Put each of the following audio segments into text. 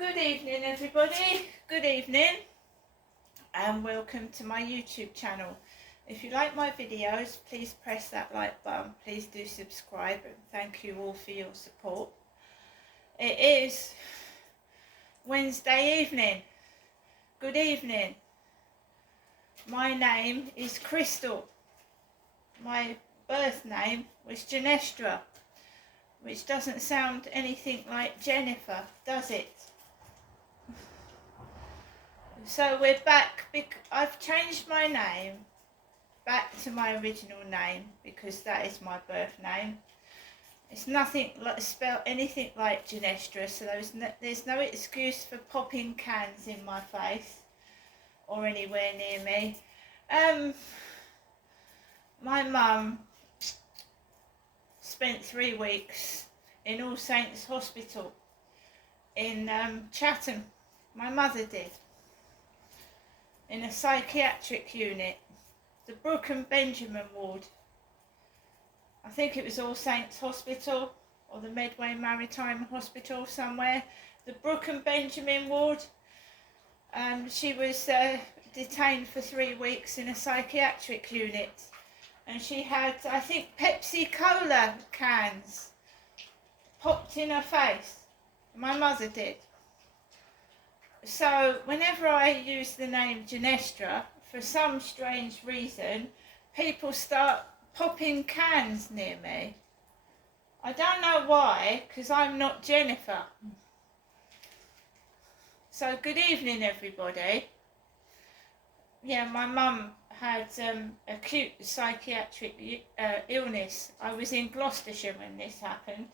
Good evening everybody, good evening and welcome to my YouTube channel. If you like my videos, please press that like button, please do subscribe, and thank you all for your support. It is Wednesday evening, good evening. My name is Crystal. My birth name was Janestra, which doesn't sound anything like Jennifer, does it? So we're back. I've changed my name back to my original name because that is my birth name. It's nothing like spelled anything like Janestra, so there's no excuse for popping cans in my face or anywhere near me. My mum spent 3 weeks in All Saints Hospital in Chatham. My mother did. In a psychiatric unit, the Brooke and Benjamin ward. I think it was All Saints Hospital or the Medway Maritime Hospital somewhere. The Brooke and Benjamin ward. She was detained for 3 weeks in a psychiatric unit, and she had, I think, Pepsi Cola cans popped in her face. My mother did. So whenever I use the name Janestra, for some strange reason, people start popping cans near me. I don't know why, because I'm not Jennifer. So good evening everybody. Yeah, my mum had acute psychiatric illness. I was in Gloucestershire when this happened.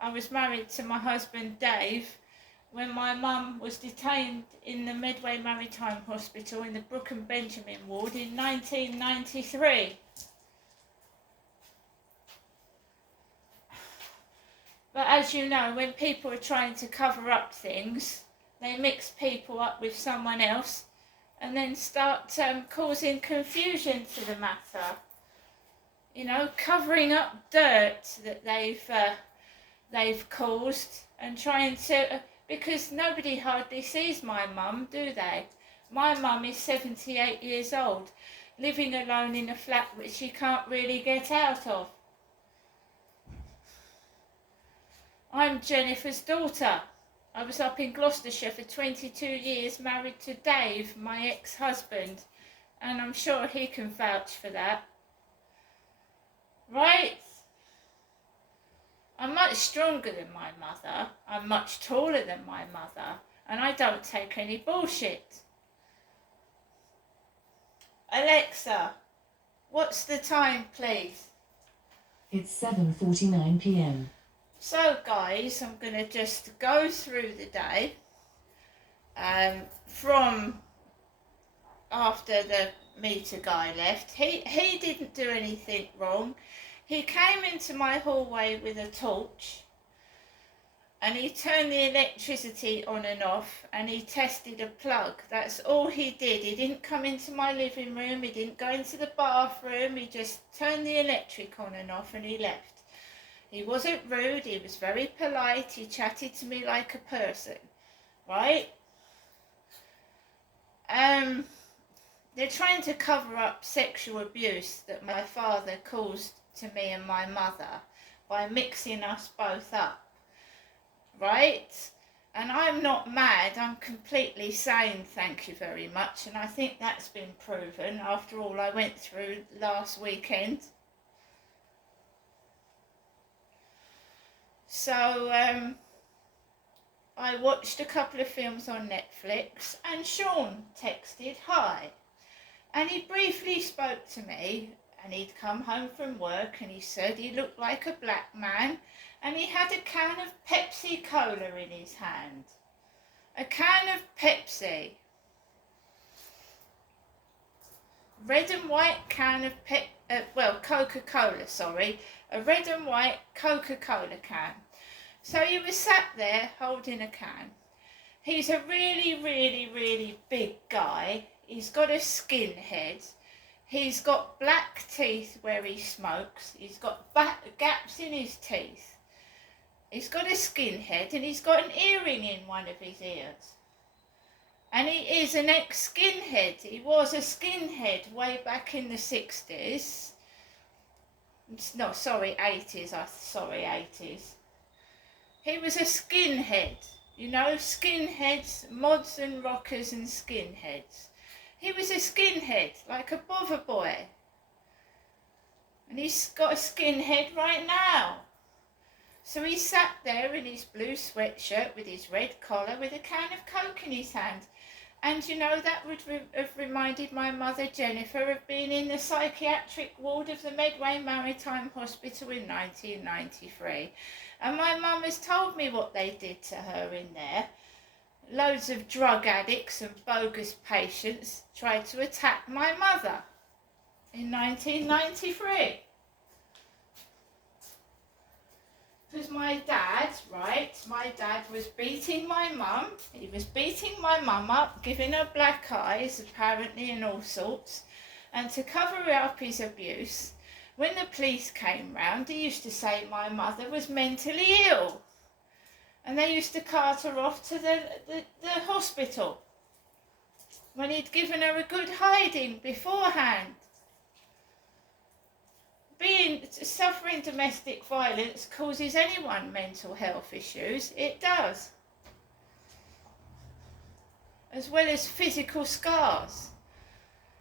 I was married to my husband Dave when my mum was detained in the Medway Maritime Hospital in the Brooke and Benjamin ward in 1993. But as you know, when people are trying to cover up things, they mix people up with someone else and then start causing confusion to the matter. You know, covering up dirt that they've caused and trying to... because nobody hardly sees my mum, do they? My mum is 78 years old, living alone in a flat which she can't really get out of. I'm Jennifer's daughter. I was up in Gloucestershire for 22 years, married to Dave, my ex-husband, and I'm sure he can vouch for that. Right? I'm much stronger than my mother, I'm much taller than my mother, and I don't take any bullshit. Alexa, what's the time please? It's 7:49 p.m. So guys, I'm going to just go through the day from after the meter guy left. He didn't do anything wrong. He came into my hallway with a torch and he turned the electricity on and off and he tested a plug. That's all he did. He didn't come into my living room, he didn't go into the bathroom, he just turned the electric on and off and he left. He wasn't rude, he was very polite, he chatted to me like a person, right? They're trying to cover up sexual abuse that my father caused to me and my mother by mixing us both up, right? And I'm not mad, I'm completely sane, thank you very much, and I think that's been proven after all I went through last weekend. So I watched a couple of films on Netflix and Sean texted hi, and he briefly spoke to me. And he'd come home from work and he said he looked like a black man and he had a can of Pepsi Cola in his hand. A can of Pepsi. Red and white can of Coca-Cola, sorry. A red and white Coca-Cola can. So he was sat there holding a can. He's a really, really, really big guy. He's got a skinhead. He's got black teeth where he smokes. He's got gaps in his teeth. He's got a skinhead and he's got an earring in one of his ears. And he is an ex-skinhead. He was a skinhead way back in the 60s. No, sorry, 80s. 80s. He was a skinhead. You know, skinheads, mods and rockers and skinheads. He was a skinhead, like a bother boy. And he's got a skinhead right now. So he sat there in his blue sweatshirt with his red collar with a can of Coke in his hand. And you know, that would have reminded my mother Jennifer of being in the psychiatric ward of the Medway Maritime Hospital in 1993. And my mum has told me what they did to her in there. Loads of drug addicts and bogus patients tried to attack my mother in 1993. Because my dad was beating my mum. He was beating my mum up, giving her black eyes, apparently, and all sorts. And to cover up his abuse, when the police came round, he used to say my mother was mentally ill. And they used to cart her off to the hospital when he'd given her a good hiding beforehand. Suffering domestic violence causes anyone mental health issues. It does. As well as physical scars.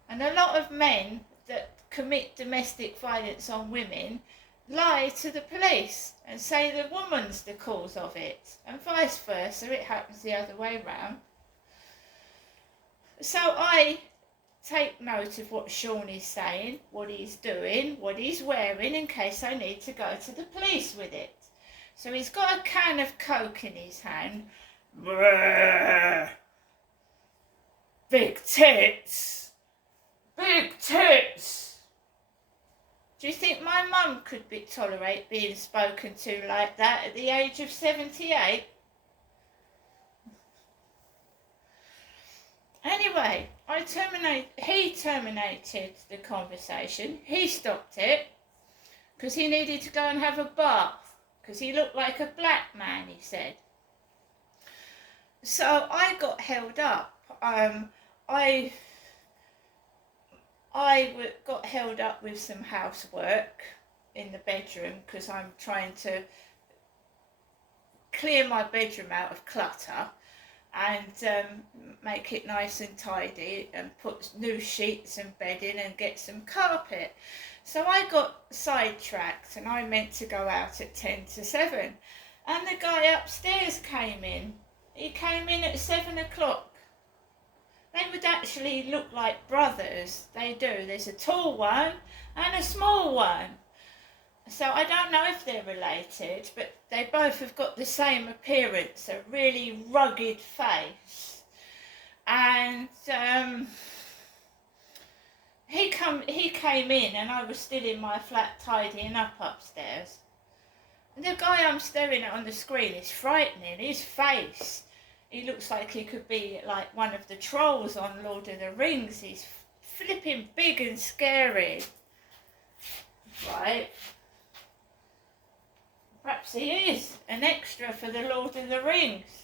And a lot of men that commit domestic violence on women lie to the police and say the woman's the cause of it, and vice versa. It happens the other way round. So I take note of what Sean is saying, what he's doing, what he's wearing, in case I need to go to the police with it. So he's got a can of Coke in his hand. Brrr. Big tits. Big tits. Do you think my mum could tolerate being spoken to like that at the age of 78? Anyway, he terminated the conversation. He stopped it because he needed to go and have a bath because he looked like a black man, he said. So I got held up. I got held up with some housework in the bedroom because I'm trying to clear my bedroom out of clutter and make it nice and tidy and put new sheets and bedding and get some carpet. So I got sidetracked and I meant to go out at 10 to 7 and the guy upstairs came in. He came in at 7 o'clock. They would actually look like brothers. They do. There's a tall one and a small one. So I don't know if they're related, but they both have got the same appearance, a really rugged face. And he came in and I was still in my flat tidying up upstairs. And the guy I'm staring at on the screen is frightening. His face, he looks like he could be like one of the trolls on Lord of the Rings. He's flipping big and scary. Right? Perhaps he is an extra for the Lord of the Rings.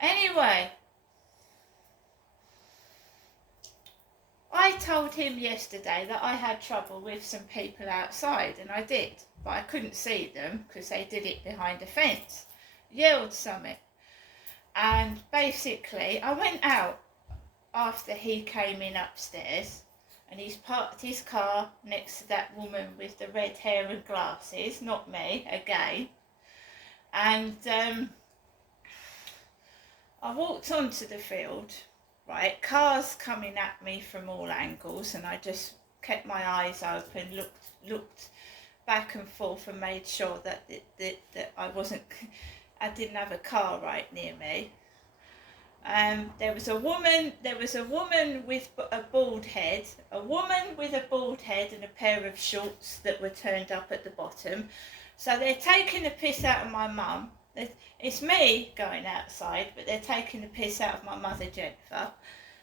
Anyway, I told him yesterday that I had trouble with some people outside, and I did, but I couldn't see them because they did it behind a fence. Yelled something. And basically, I went out after he came in upstairs. And he's parked his car next to that woman with the red hair and glasses, not me, again. And I walked onto the field, right, cars coming at me from all angles, and I just kept my eyes open, looked back and forth and made sure that I didn't have a car right near me. There was a woman with a bald head, and a pair of shorts that were turned up at the bottom. So they're taking the piss out of my mum. It's me going outside, but they're taking the piss out of my mother, Jennifer.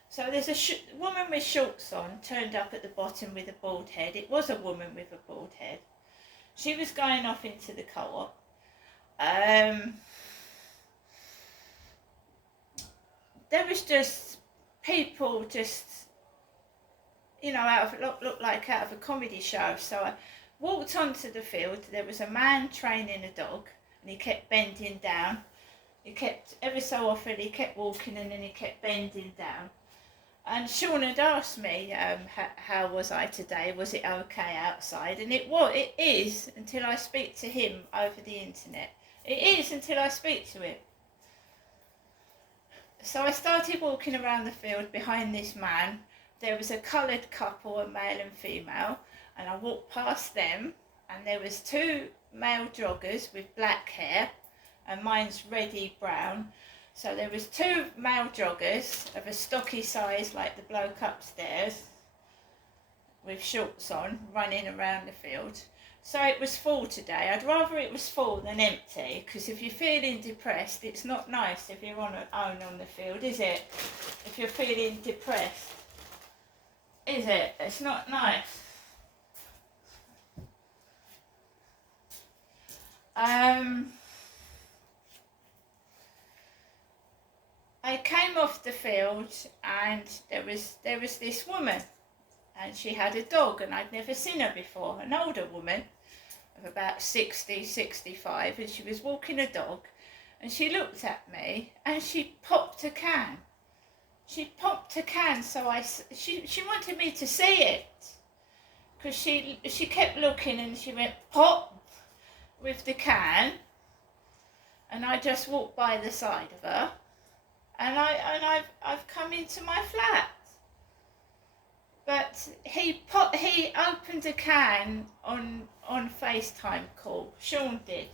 So there's a woman with shorts on, turned up at the bottom with a bald head. It was a woman with a bald head. She was going off into the co-op. There was just people just, looked like out of a comedy show. So I walked onto the field. There was a man training a dog, and he kept bending down. He kept, every so often, he kept walking and then he kept bending down. And Sean had asked me, how was I today? Was it okay outside? And it is until I speak to him over the internet. It is until I speak to him. So I started walking around the field behind this man. There was a coloured couple, a male and female, and I walked past them, and there was two male joggers with black hair, and mine's reddy brown. So there was two male joggers of a stocky size like the bloke upstairs with shorts on running around the field. So it was full today. I'd rather it was full than empty, because if you're feeling depressed, it's not nice if you're on the field, is it? If you're feeling depressed, is it? It's not nice. I came off the field and there was this woman, and she had a dog, and I'd never seen her before, an older woman of about 60, 65, and she was walking a dog, and she looked at me and she popped a can. She popped a can, so she wanted me to see it, because she kept looking and she went pop with the can, and I just walked by the side of her. And I've come into my flat, but he opened a can on FaceTime call. Sean did,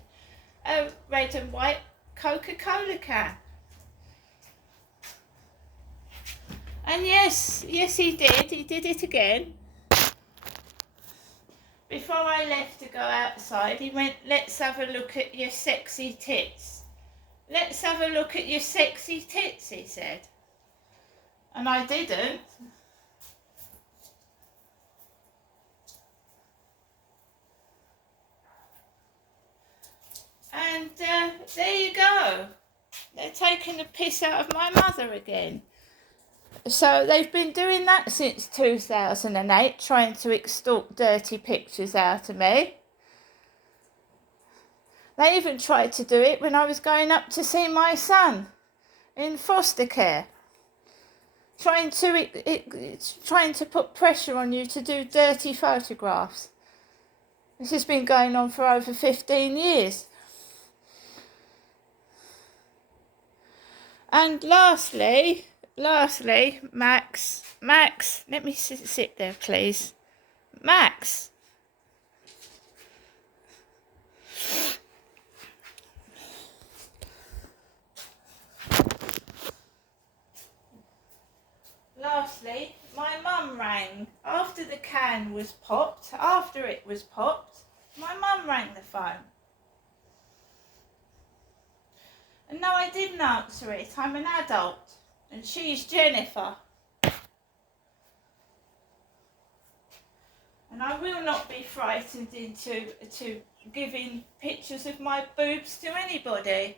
a red and white Coca-Cola can, and yes he did. He did it again. Before I left to go outside, he went, "Let's have a look at your sexy tits. Let's have a look at your sexy tits," he said. And I didn't. And there you go. They're taking the piss out of my mother again. So they've been doing that since 2008, trying to extort dirty pictures out of me. They even tried to do it when I was going up to see my son in foster care. Trying to put pressure on you to do dirty photographs. This has been going on for over 15 years. And lastly, Max, let me sit there, please. Max. Lastly, my mum rang after the can was popped. After it was popped, my mum rang the phone. And no, I didn't answer it. I'm an adult, and she's Jennifer. And I will not be frightened into giving pictures of my boobs to anybody.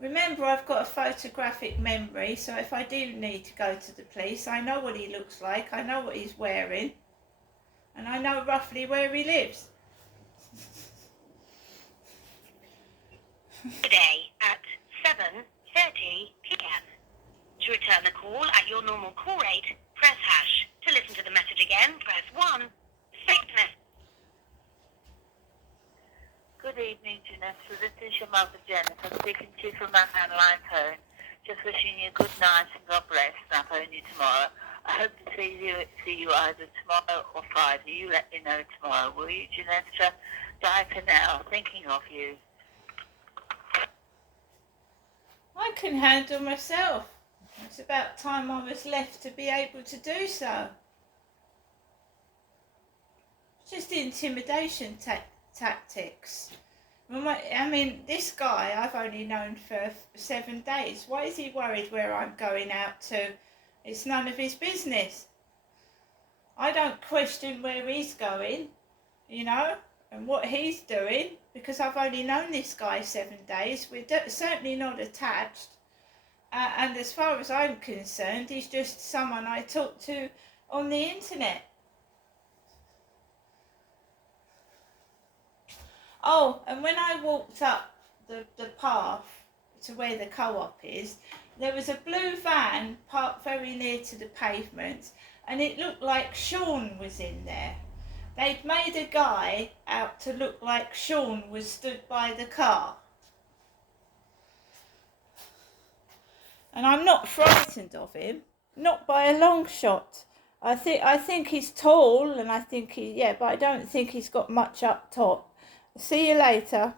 Remember, I've got a photographic memory, so if I do need to go to the police, I know what he looks like, I know what he's wearing, and I know roughly where he lives. Today at 7:30 p.m. To return the call at your normal call rate, press hash. To listen to the message again, press 1. Save the message. Good evening, Janessa. This is your mother, Jennifer, speaking to you from my landline phone. Just wishing you good night and God bless, and I'll phone you tomorrow. I hope to see you either tomorrow or Friday. You let me know tomorrow, will you, Janessa? Bye for now. Thinking of you. I can handle myself. It's about time I was left to be able to do so. It's just intimidation tactics. I mean, this guy I've only known for 7 days. Why is he worried where I'm going out to? It's none of his business. I don't question where he's going, you know, and what he's doing, because I've only known this guy 7 days. We're certainly not attached. And as far as I'm concerned, he's just someone I talk to on the internet. Oh, and when I walked up the path to where the co-op is, there was a blue van parked very near to the pavement, and it looked like Sean was in there. They'd made a guy out to look like Sean was stood by the car. And I'm not frightened of him, not by a long shot. I think he's tall, and I think but I don't think he's got much up top. See you later.